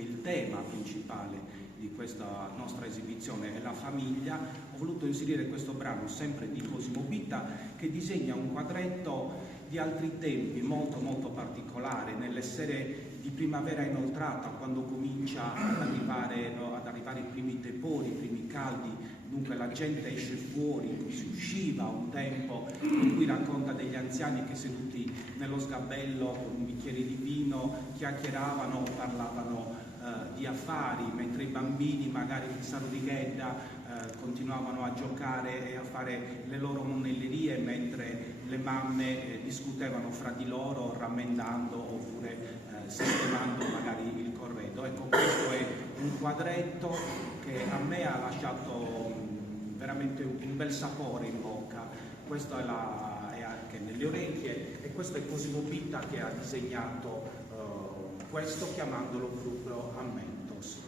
Il tema principale di questa nostra esibizione è la famiglia. Ho voluto inserire questo brano sempre di Cosimo Bitta, che disegna un quadretto di altri tempi molto molto particolare, nelle sere di primavera inoltrata, quando comincia ad arrivare i primi tepori, i primi caldi, dunque la gente esce fuori, si usciva un tempo in cui racconta degli anziani che seduti nello sgabello con un bicchiere di vino chiacchieravano, parlavano di affari, mentre i bambini magari in San Righedda continuavano a giocare e a fare le loro monellerie, mentre le mamme discutevano fra di loro rammendando oppure sistemando magari il corredo. Ecco, questo è un quadretto che a me ha lasciato veramente un bel sapore in bocca. Questo è anche nelle orecchie, e questo è Cosimo Bitta che ha disegnato questo, chiamandolo proprio Ammentos.